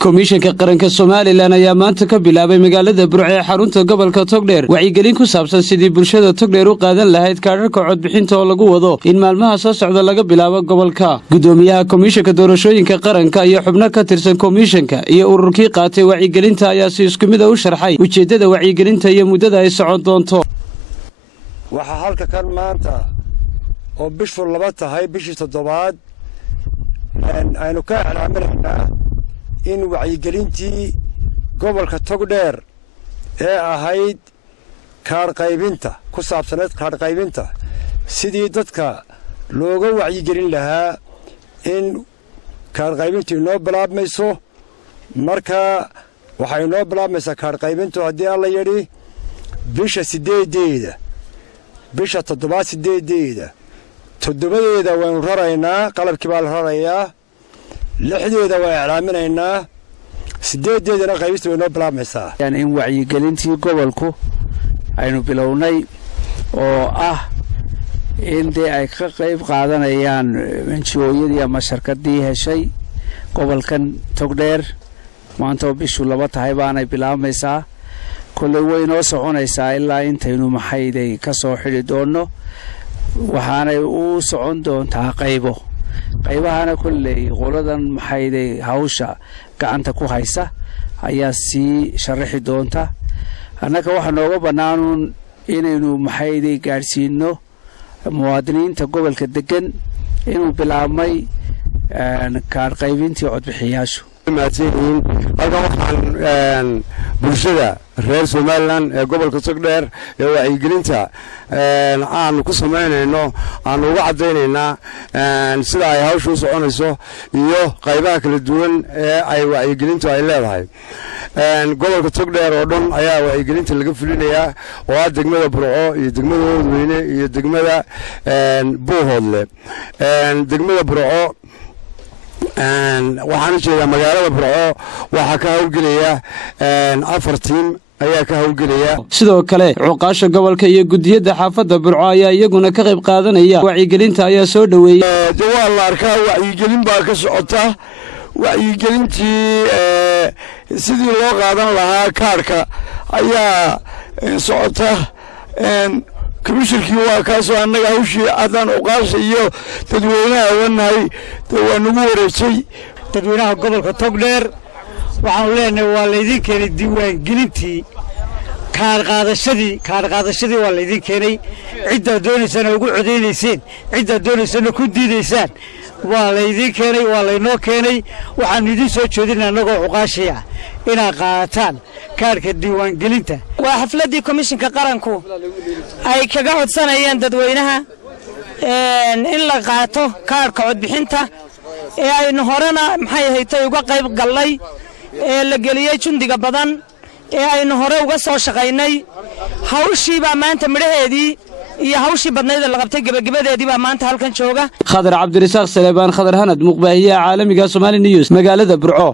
komishanka qaranka Soomaaliland ayaa maanta ka bilaabay magaalada Burco ee xarunta gobolka Togdheer wacyigelin ku saabsan sidii bulshada Togdheer u qaadan lahayd kaararka codbixinta oo lagu wado in maalmaha soo socda laga bilaabo gobolka. Gudoomiyaha komishanka doorashooyinka qaranka iyo xubno ka tirsan komishanka iyo ururkii qaatay wacyigelinta ayaa si isku mid ah u sharxay ujeedada wacyigelinta iyo muddada ay socon doonto. waxa halka kan maanta oo bishu laba tahay bishii 7aad aynu ka iclaaminaynaa in wacyigelintii gobolka Togdheer ee ahayd kaar qaybinta ku saabsaneed kaar qaybinta sidii dadka looga wacyigelin lahaa in kaar qaybintu inoo bilaabmayso marka waxay inoo bilaabmaysaa kaar qaybintu haddii alla yidhi bisha 8 bisha 7 toddobadeeda waynu raraynaa qalabkii baa la rarayaa 6deeda waa iclaaminaynaa 8deedana qaybista way noo bilaabmaysaa in wacyigelintii gobolku aynu bilownay oo ah in ay ka qayb qaadanayaan NGO-yadii ama shirkadii heshay gobolkan Togdheer maanta oo bishu laba tahay baanay bilaabmaysaa kulay way noo soconaysaa ilaa intaynu maxayday ka soo xidhi doono waxaanay u socon doontaa qaybahana kulay qoladan maxayday hawsha gacanta ku haysa ayaa si sharaxi doonta annaka waxa nooga banaanun inaynu maxayday gaarsiino muwaadiniinta gobolka degan inuu bilaabmay kaar qaybintii codbixiyaashu waxaan bulshada reer Soomaaliland ee gobolka Togdheer ee wacyigelinta aanu ku sameynayno aanu uga cadeynaynaa sida ay hawshu soconayso iyo qaybaha kala duwan ee ay wacyigelintu ay leedahay gobolka Togdheer oo dhan ayaa wacyigelinta laga fulinayaa oo ah degmada Burco iyo degmada Wadweyne iyo degmada Buuhoodle degmada Burco waxaan jeedaa magaalada Burco waxa ka hawlgelaya 4 tiim ayaa ka hawlgelaya sidoo kale cuqaasha gobolka iyo gudiyada xaafadda Burco ayaa iyaguna ka qayb qaadanaya wacyigelinta ayaa soo dhaweeyay waa la arkaa wacyigelin baa ka socota wacyigelintii sidii loo qaadan lahaa kaarka ayaa socota komishinkii waa kaasoo annaga hawshii adan uqaasha iyo dadweynaha wanahay waa nagu wareejay dadweynaha gobolka Togdheer waxaan leenahay waa laydin keenay diiwaangelintii kaar qaadashadii waa laydin keenay cidda doonaysana ugu codeynayeen cidda doonaysana ku diidaysaan waa laydin keenay waa laynoo keenay waxaan idin soo jeedinaa annagoo cuqaashiya inaa qaataan kaarka diiwaangelinta waa xafladii komishanka qaranku ay kaga codsanayeen dadweynaha in la qaato kaarka codbixinta ee aynu horena maxay ahayd uga qayb galnay ee la geliyay jundiga badan ee aynu hore uga soo shaqaynay hawshii baa maanta midhaheedii iyo hawshii badnayd la qabtay gabagabadeedii baa maanta halkan jooga Khadar Cabdirasaaq Salebaan Khadar Hanad muqbaahiyaha caalamiga Somali News magaalada Burco.